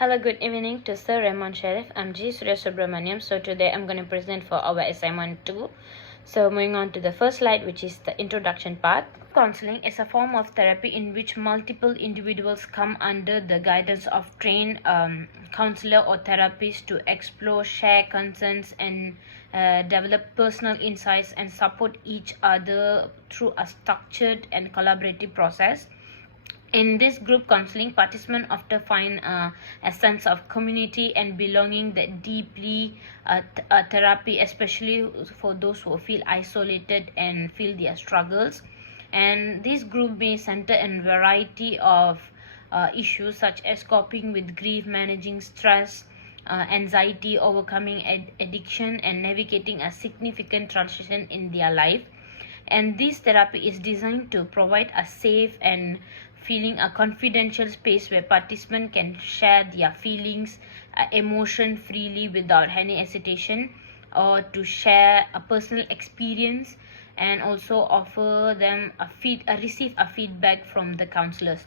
Hello, good evening to Sir Raymond Sharif. I'm G. Surya Subramaniam. So today I'm going to present for our assignment 2. So moving on to the first slide, which is the introduction part. Counseling is a form of therapy in which multiple individuals come under the guidance of trained counselor or therapist to explore, share concerns, and develop personal insights and support each other through a structured and collaborative process. In this group counseling, participants often find a sense of community and belonging that deeply therapy, especially for those who feel isolated and feel their struggles. And this group may center in variety of issues such as coping with grief, managing stress, anxiety, overcoming addiction, and navigating a significant transition in their life. And this therapy is designed to provide a safe and feeling a confidential space where participants can share their feelings, emotion freely without any hesitation, or to share a personal experience and also offer them receive a feedback from the counselors.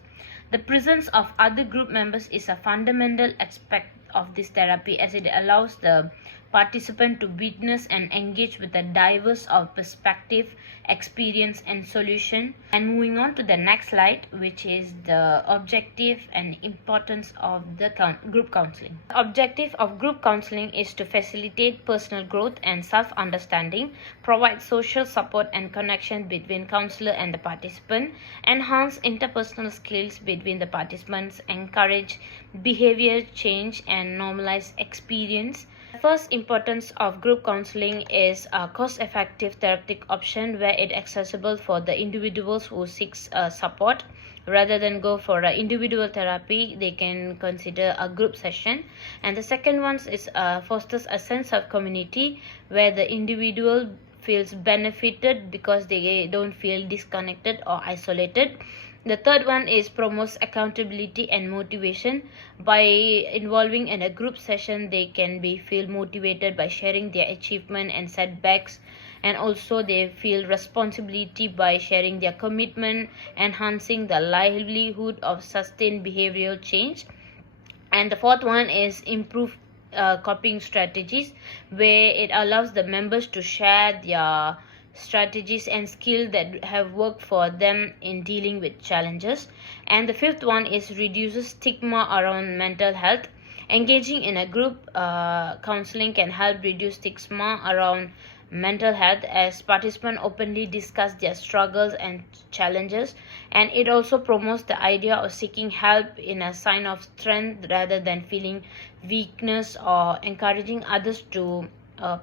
The presence of other group members is a fundamental aspect of this therapy, as it allows the participant to witness and engage with a diverse of perspective, experience, and solution. And moving on to the next slide, which is the objective and importance of the group counseling. The objective of group counseling is to facilitate personal growth and self-understanding, provide social support and connection between counselor and the participant, enhance interpersonal skills between the participants, encourage behavior change, and normalize experience. The first importance of group counseling is a cost-effective therapeutic option where it is accessible for the individuals who seek support. Rather than go for an individual therapy, they can consider a group session. And the second one is fosters a sense of community where the individual feels benefited because they don't feel disconnected or isolated. The third one is promotes accountability and motivation. By involving in a group session, they can feel motivated by sharing their achievement and setbacks, and also they feel responsibility by sharing their commitment, enhancing the livelihood of sustained behavioral change. And the fourth one is improve coping strategies, where it allows the members to share their strategies and skills that have worked for them in dealing with challenges. And the fifth one is reduces stigma around mental health. Engaging in a group counseling can help reduce stigma around mental health as participants openly discuss their struggles and challenges, and it also promotes the idea of seeking help in a sign of strength rather than feeling weakness, or encouraging others to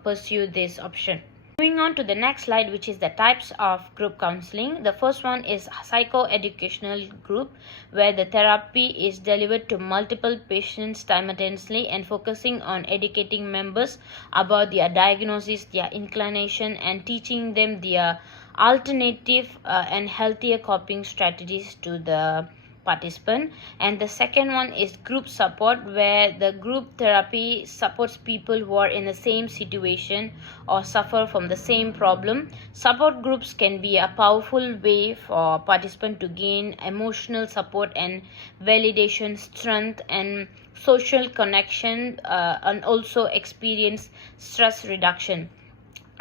pursue this option. Moving on to the next slide, which is the types of group counseling. The first one is psycho-educational group, where the therapy is delivered to multiple patients simultaneously and focusing on educating members about their diagnosis, their inclination, and teaching them their alternative and healthier coping strategies to the participant. And the second one is group support, where the group therapy supports people who are in the same situation or suffer from the same problem. Support groups can be a powerful way for participants to gain emotional support and validation, strength, and social connection, and also experience stress reduction.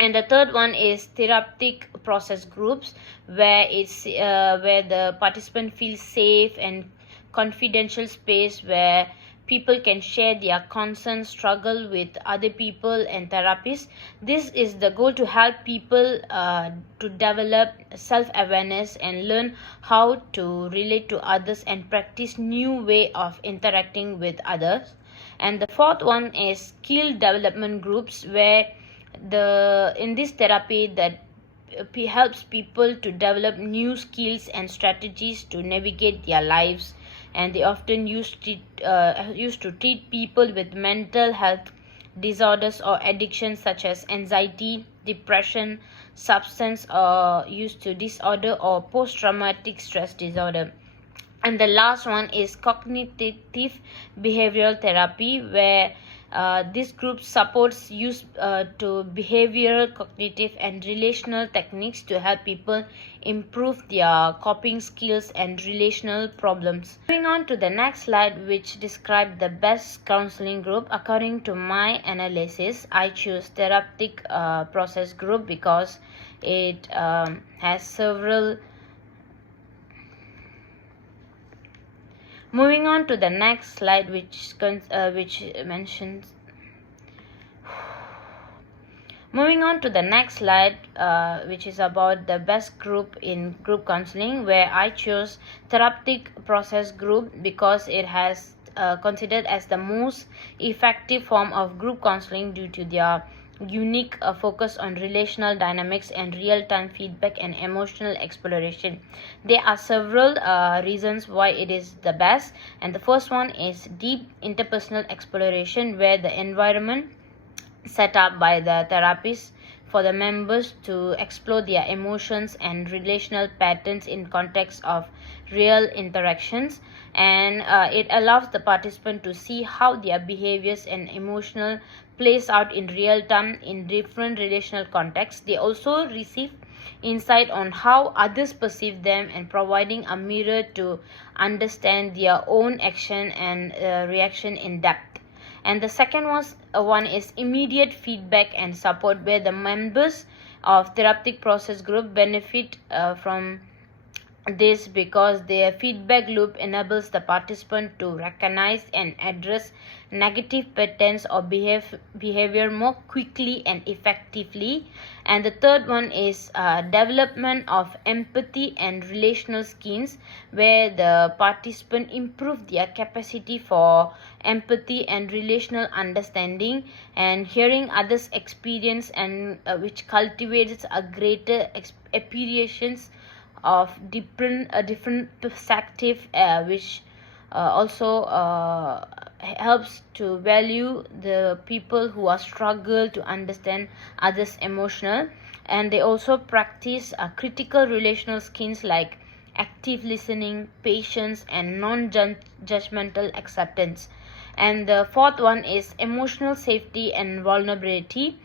And the third one is therapeutic process groups, where where the participant feels safe and confidential space where people can share their concerns, struggle with other people and therapists. This is the goal to help people to develop self-awareness and learn how to relate to others and practice new way of interacting with others. And the fourth one is skill development groups, where in this therapy that helps people to develop new skills and strategies to navigate their lives, and they often used to treat people with mental health disorders or addictions such as anxiety, depression, substance use disorder, or post-traumatic stress disorder. And the last one is cognitive behavioral therapy, where This group supports use to behavioral, cognitive, and relational techniques to help people improve their coping skills and relational problems. Moving on to the next slide, which describes the best counseling group. According to my analysis, I choose therapeutic process group because it has several. Moving on to the next slide, which mentions. Moving on to the next slide, which is about the best group in group counseling, where I chose therapeutic process group because it has considered as the most effective form of group counseling due to their unique focus on relational dynamics and real-time feedback and emotional exploration. There are several reasons why it is the best, and the first one is deep interpersonal exploration, where the environment set up by the therapist for the members to explore their emotions and relational patterns in context of real interactions, and it allows the participant to see how their behaviors and emotional plays out in real time in different relational contexts. They also receive insight on how others perceive them and providing a mirror to understand their own action and reaction in depth. And the second one is immediate feedback and support, where the members of therapeutic process group benefit from this because their feedback loop enables the participant to recognize and address negative patterns or behavior more quickly and effectively. And the third one is development of empathy and relational skills, where the participant improve their capacity for empathy and relational understanding and hearing others experience, and which cultivates a greater appreciations of different perspective, which also helps to value the people who are struggle to understand others emotional. And they also practice critical relational skills like active listening, patience, and non-judgmental acceptance. And the fourth one is emotional safety and vulnerability.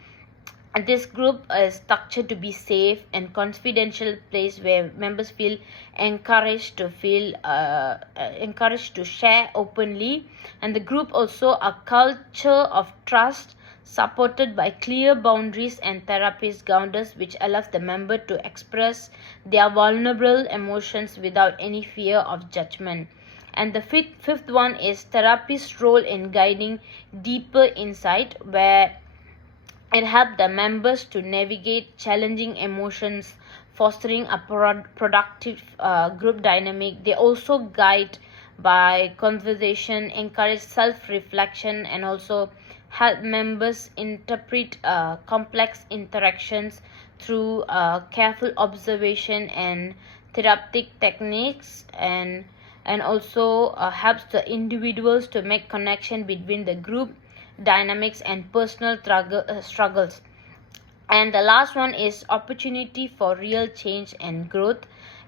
This group is structured to be safe and confidential place where members feel encouraged to share openly, and the group also a culture of trust supported by clear boundaries and therapist guidance, which allows the member to express their vulnerable emotions without any fear of judgment. And the fifth one is therapist's role in guiding deeper insight, where it helps the members to navigate challenging emotions, fostering a productive group dynamic. They also guide by conversation, encourage self-reflection, and also help members interpret complex interactions through careful observation and therapeutic techniques, and also helps the individuals to make connection between the group dynamics and personal struggles. And the last one is opportunity for real change and growth.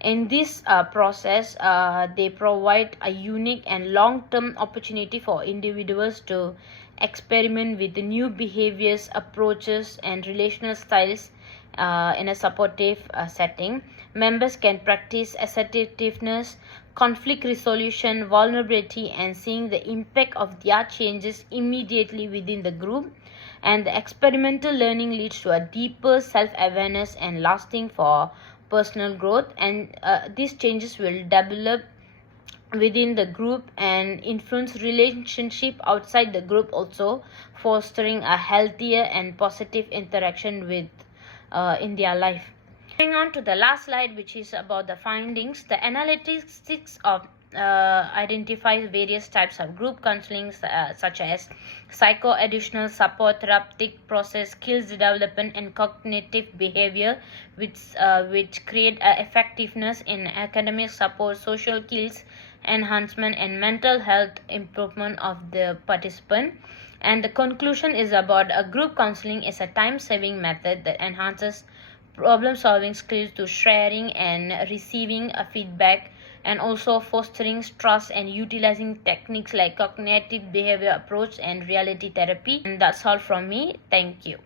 In this process, they provide a unique and long-term opportunity for individuals to experiment with the new behaviors, approaches, and relational styles in a supportive setting. Members can practice assertiveness, conflict resolution, vulnerability, and seeing the impact of their changes immediately within the group. And the experimental learning leads to a deeper self-awareness and lasting for personal growth. And these changes will develop within the group and influence relationship outside the group, also fostering a healthier and positive interaction with in their life. Moving on to the last slide, which is about the findings. The analytics of identifies various types of group counseling, such as psycho-educational support, therapeutic process, skills development, and cognitive behavior, which create effectiveness in academic support, social skills enhancement, and mental health improvement of the participant. And the conclusion is about a group counseling is a time-saving method that enhances problem-solving skills to sharing and receiving a feedback and also fostering trust and utilizing techniques like cognitive behavior approach and reality therapy. And that's all from me. Thank you.